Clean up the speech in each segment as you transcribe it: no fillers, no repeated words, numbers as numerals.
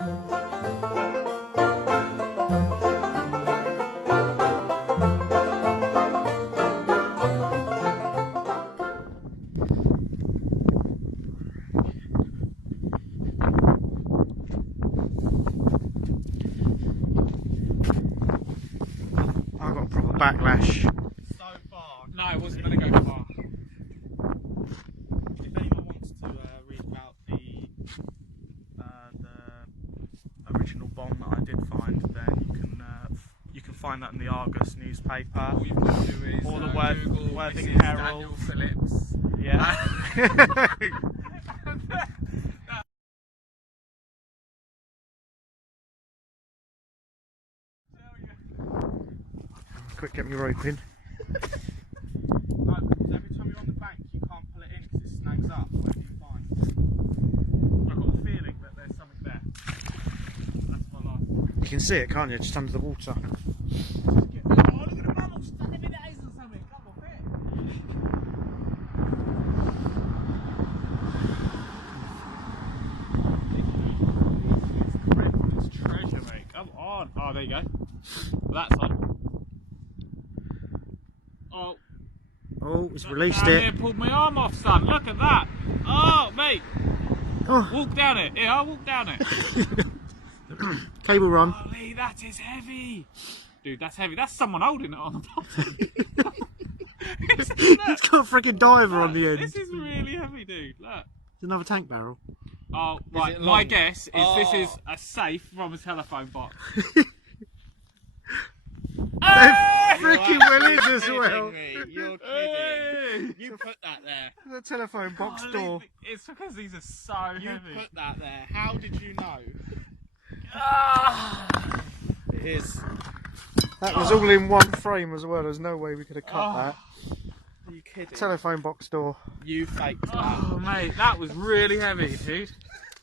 I got a proper backlash. So far. No, it wasn't going to go far. If anyone wants to read about the original bomb that I did find, then you can find that in the Argus newspaper. All you've got to do is or the Google Worthing Herald. Daniel Phillips. Yeah. Quick, get me rope in. No, because every time you're on the bank, you can't pull it in because it snags up whatever you find. I've got a feeling that there's something there. That's my life. You can see it, can't you? Just under the water. Oh, look at the bubbles stuck in the eyes or something. Come on, fit. It's treasure, mate. Come on. Oh, there you go. Well, that's on. Oh. Oh, it's released Down it. there pulled my arm off, son. Look at that. Oh, mate. Oh. Walk down it. Yeah, I'll walk down it. Cable run. Holy, that is heavy. Dude, that's heavy. That's someone holding it on the bottom. It's got a freaking diver on the end. This is really heavy, dude. Look. It's another tank barrel. Oh, right. My guess is this is a safe from a telephone box. There freaking well is as well. You're kidding. You put that there. The telephone box door. It's because these are so heavy. You put that there. How did you know? It is. That was all in one frame as well. There's no way we could have cut that. Are you kidding? Telephone box door. You faked that. Oh, mate, that was really heavy, dude.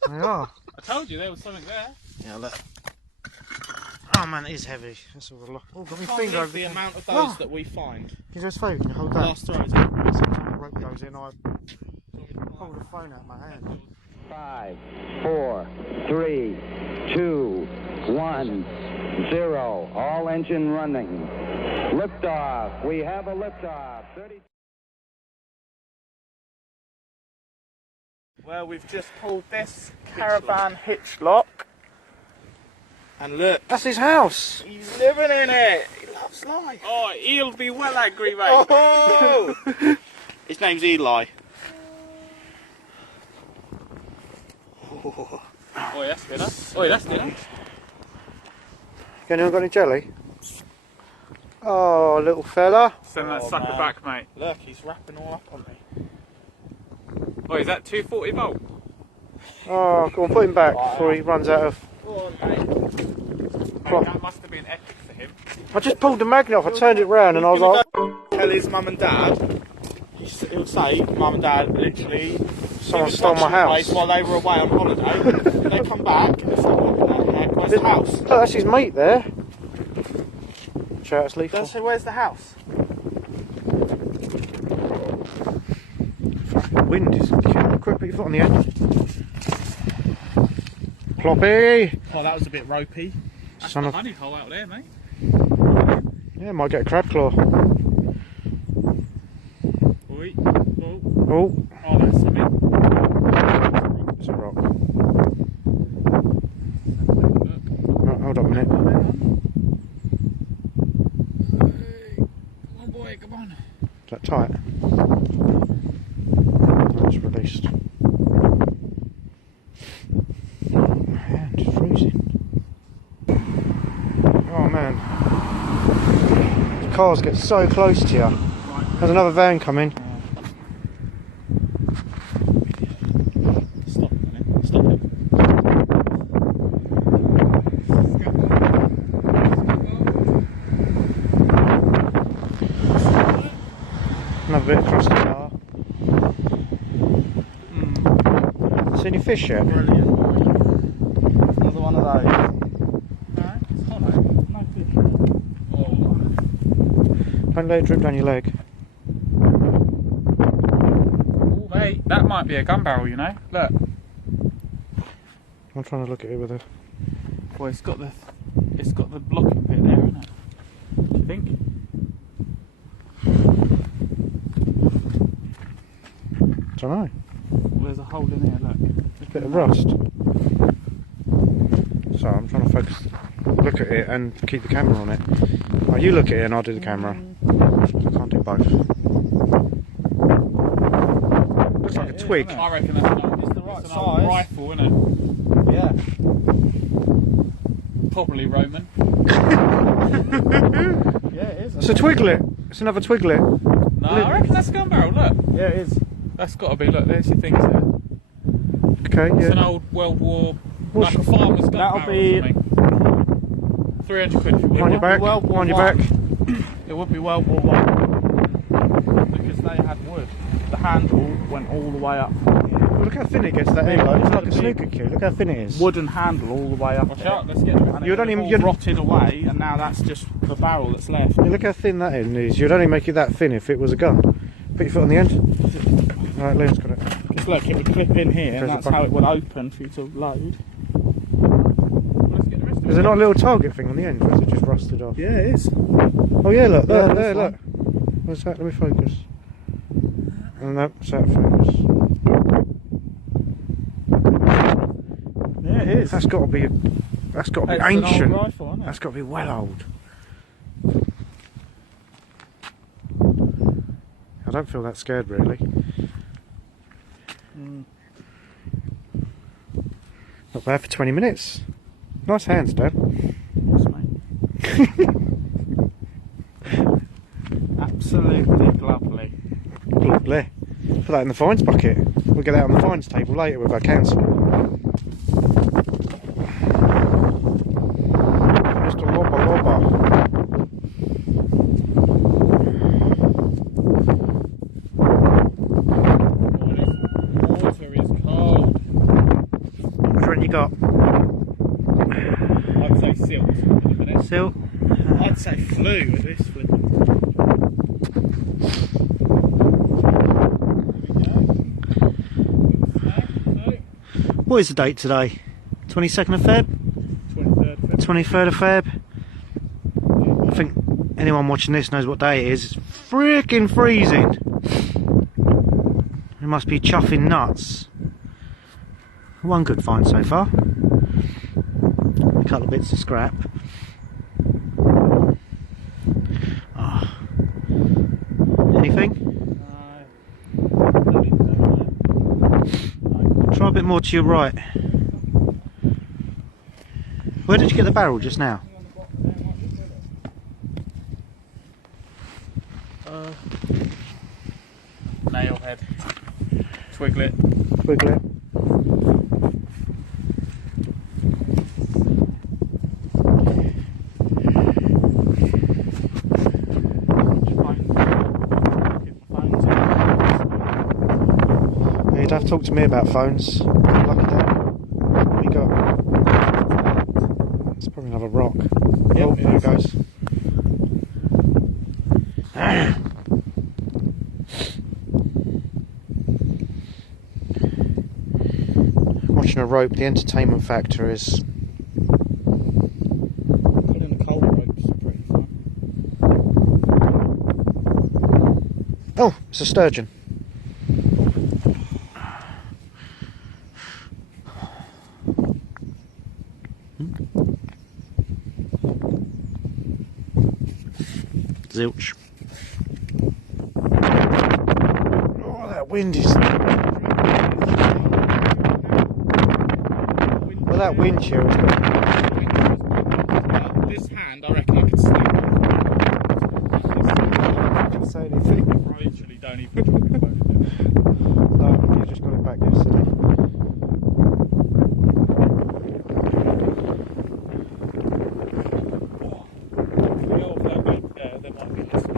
They are. I told you there was something there. Yeah, look. Oh man, it is heavy. That's all the lock. Oh, got my finger over the amount of those that we find. Can you just phone? Can you hold that? Last throws. The rope goes in. I pull the phone out of my hand. 5, 4, 3, 2, 1, 0. All engine running. Liftoff. We have a liftoff. 30. Well, we've just pulled this caravan hitch lock. And look. That's his house. He's living in it. He loves life. Oh, he'll be well angry, mate. Oh. His name's Eli. Oh, that's good, huh? Oh, that's good, huh? Anyone got any jelly? Oh, little fella. Send that sucker back, mate. Look, he's wrapping all up on me. Oh, is that 240 volt? Oh, go on, put him back before he runs out of... Go on, mate. That must have been epic for him. I just pulled the magnet off, I turned it round and I was like... Tell his mum and dad, he'll say, mum and dad, literally... Someone stole my house. While they were away on holiday. They come back and it's like, where's the house? Look, that's his mate there. Shirt's lethal. Say, where's the house? Fucking wind is killing. Quick, put your foot on the end. Ploppy! Oh, that was a bit ropey. That's Son the of... honey hole out there, mate. Yeah, might get a crab claw. Oi. Oh. Oh. Oh, that's something. It's a rock. Right, hold up a minute. Come on, boy, come on. Is that tight? It's released. My hand is freezing. Oh man. The cars get so close to you. There's another van coming. Stop it, man. Stop it. Another bit across the car. See any fish yet? Brilliant. Another one of those. No, it's hollow. No fish. Oh. Don't let it drip down your leg. Oh, mate, that might be a gun barrel, you know. Look. I'm trying to look at it with a... Well, it's got the blocking bit there, isn't it? Do you think? Don't know. Well, there's a hole in here, look. Bit of rust. So I'm trying to focus, look at it and keep the camera on it. Oh, you look at it and I'll do the camera. I can't do both. Looks like a twig. I reckon that's an old, it's the right size. Rifle, isn't it? Yeah. Probably Roman. Yeah, it is. It's a twiglet. It's another twiglet. No, I reckon that's a gun barrel, look. Yeah, it is. That's got to be, look, there's your things there. Okay, It's an yeah. old World War, What's- like a farmer's gun That'll barrel be- or something. 300 quid if you On your want. back, World War on your One. back. It would be World War I. Because they had wood. The handle went all the way up. Well, look how thin it gets, that Big, airlock. It's it's like a big. snooker cue. Look how thin it is. Wooden handle all the way up. Watch there. out, let's get it. And You'd it only- all you'd- rotted away, and now that's just the barrel that's left. Yeah, look how thin that end is. You'd only make it that thin if it was a gun. Put your foot on the end. Alright, Liam's got it. Just look, it would clip in here, There's and a that's button. how it would open for you to load. Let's get the rest of Is there not a little target thing on the end, or is it just rusted off? Yeah, it is. Oh yeah, look, there, Yeah, there, this look. What's that? Let me focus. Oh, no, it's out of focus. Yeah, it is. That's got to be It's an ancient. old rifle, isn't it? That's got to be well old. I don't feel that scared really. Mm. Not bad for 20 minutes. Nice hands, Dad. Yes, mate. Absolutely lovely. Lovely. Put that in the fines bucket. We'll get that on the fines table later with our council. Mr. Lobba Lobba. water is cold. Which one you got? I'd say silt in a minute. Silt? I'd say flu with this flip. What is the date today? 22nd of Feb? 23rd of Feb? I think anyone watching this knows what day it is. It's freaking freezing. It must be chuffing nuts. One good find so far. A couple of bits of scrap. Oh. Anything? Try a bit more to your right. Where did you get the barrel just now? Nailhead. Twiglet. Wiggle it. You'd have to talk to me about phones. Lucky day. What you got? It's probably another rock. Yep, Oh, it there it is. goes. Watching a rope, the entertainment factor is... Pulling the cold ropes is pretty fun. Oh, it's a sturgeon. Zilch. Oh, that wind is... Well, that wind chill's got... This hand, I reckon I could snap off. I can say anything. I literally don't even drop my phone. No, you just got it back yesterday.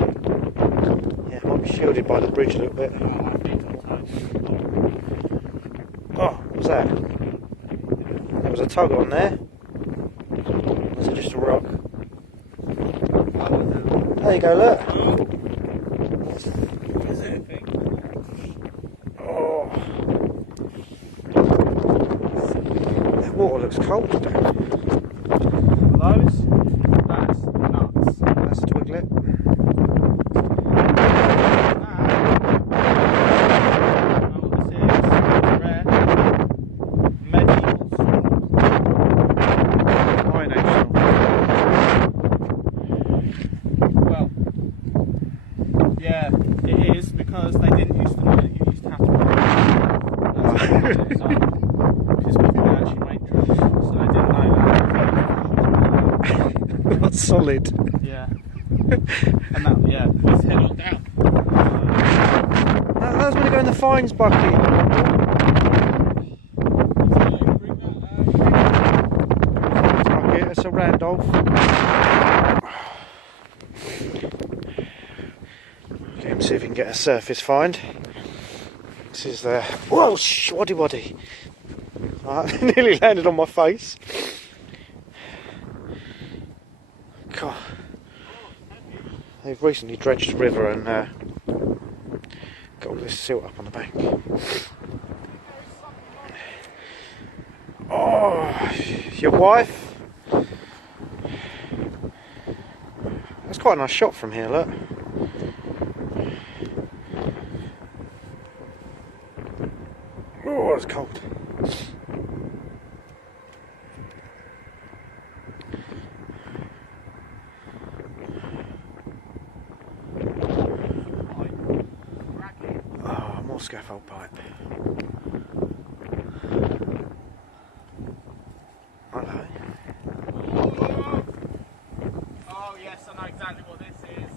Yeah, it might be shielded by the bridge a little bit. Oh, what was that? There was a tug on there. Was it just a rock? There you go, look. Oh. That Water looks cold today. Those? That's nuts. That's a twiglet. Yeah, it is because they didn't used to know that you used to have to put it because before they actually made drugs, so they didn't know that. That's solid. Yeah. And that, yeah, it's head locked out. That's when you go in the fines bucket. Bucket, that's a Randolph. Let him see if he can get a surface find. This is the. Whoa, waddy waddy. Right, nearly landed on my face. God. They've recently dredged the river and got all this silt up on the bank. Oh, your wife? That's quite a nice shot from here, look. Oh, it's cold. Oh, more scaffold pipe. Hello. Oh yes, I know exactly what this is.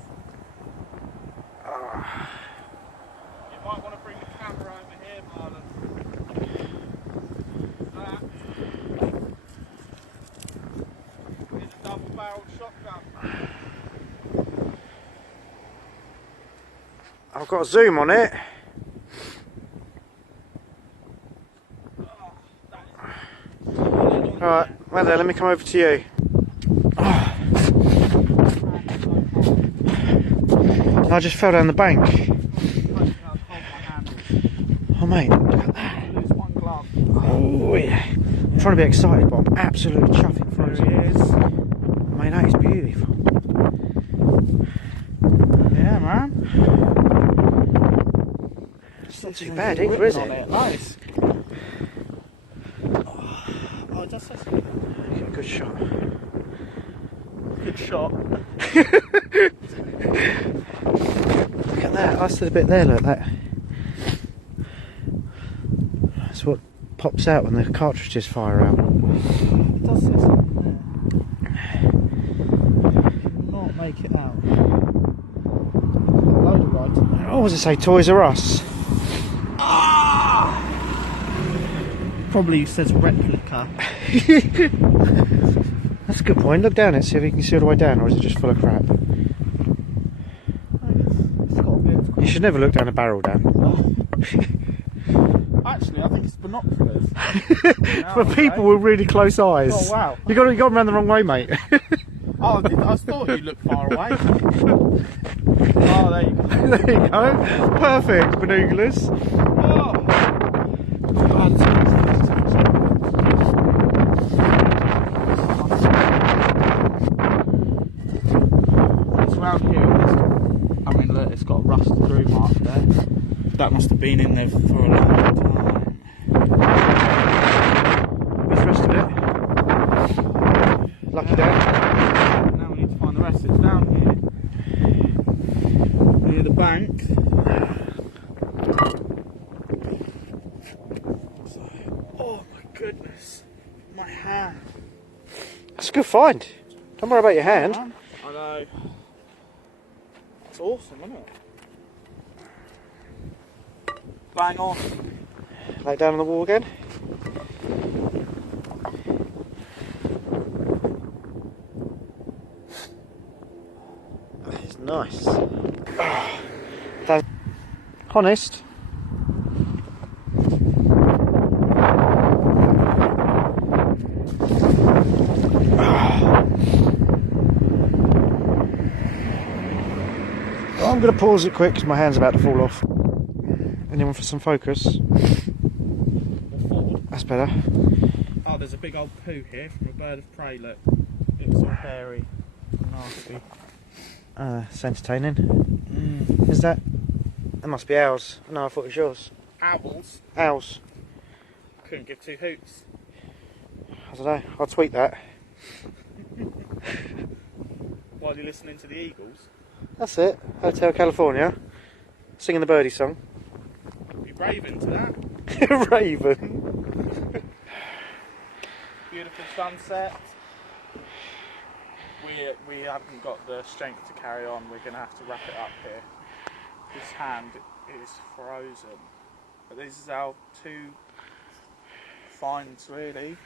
You might want to bring the camera over here, Marlon. That is a double-barreled shotgun. I've got a zoom on it. Alright, well then, let me come over to you. Oh. I just fell down the bank. Oh mate, look at that. Oh yeah. I'm trying to be excited, but I'm absolutely chuffing frozen. There he is. Mate, that is beautiful. Yeah, man. It's not too bad either, is it? Nice. Oh, that's a Get a good shot. good shot. Look at that, that's the bit there, look, that. That's what pops out when the cartridges fire out. It does say something there. Not make it out. Load of writing there. Oh, what does it say? Toys R Us? Probably says replica. That's a good point. Look down it, see if you can see all the way down, or is it just full of crap? It's got a bit of... You should never look down a barrel, Dan. Actually, I think it's binoculars. For people with really close eyes. Oh wow. You got them around the wrong way, mate. Oh, I thought you looked far away. Oh, there you go. There you go. Perfect, binoculars. Oh. It's round here. I mean, look, it's got a rust through mark there. That must have been in there for a long time. Where's the rest of it? Lucky Dan. Now we need to find the rest. It's down here. Near the bank. So, oh my goodness. My hand. That's a good find. Don't worry about your hand. I know. That's awesome, isn't it? Bang on. Lay down on the wall again. That is nice. That's honest. I'm going to pause it quick because my hand's about to fall off. Anyone for some focus? That's better. Oh, there's a big old poo here from a bird of prey, look. It's all hairy, nasty. It's entertaining. Is that? That must be ours. No, I thought it was yours. Owls? Owls. Couldn't give two hoots. I don't know. I'll tweet that. While you're listening to the Eagles. That's it. Hotel California. Singing the birdie song. Be brave into that. Raven. Beautiful sunset. We haven't got the strength to carry on. We're going to have to wrap it up here. This hand is frozen. But this is our two finds, really.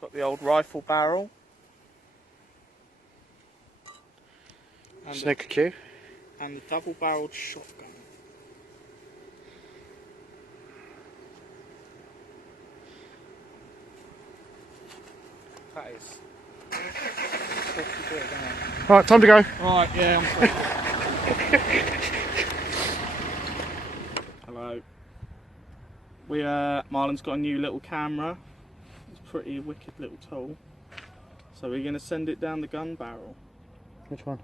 Got the old rifle barrel. And Snooker cue. and the double-barreled shotgun. That is. Right, time to go. Right, yeah, I'm sorry. Hello. Marlon's got a new little camera. It's a pretty wicked little tool. So we're going to send it down the gun barrel. Which one?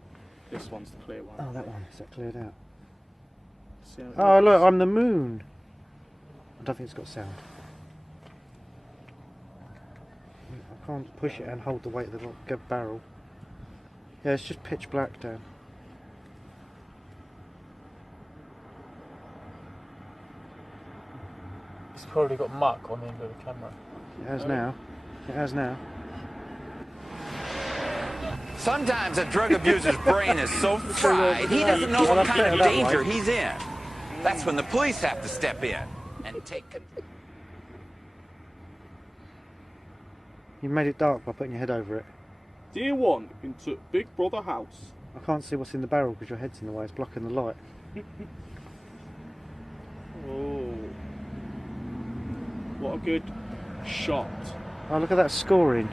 This one's the clear one. Oh, that one. Is that cleared out? See how it Oh, looks? look, I'm the moon. I don't think it's got sound. I can't push it and hold the weight of the barrel. Yeah, it's just pitch black down. It's probably got muck on the end of the camera. It has now. It has now. Sometimes a drug abuser's brain is so fried, he doesn't know what kind of danger he's in. That's when the police have to step in and take control. You made it dark by putting your head over it. Dear one, into Big Brother house. I can't see what's in the barrel because your head's in the way. It's blocking the light. Oh. What a good shot. Oh, look at that scoring.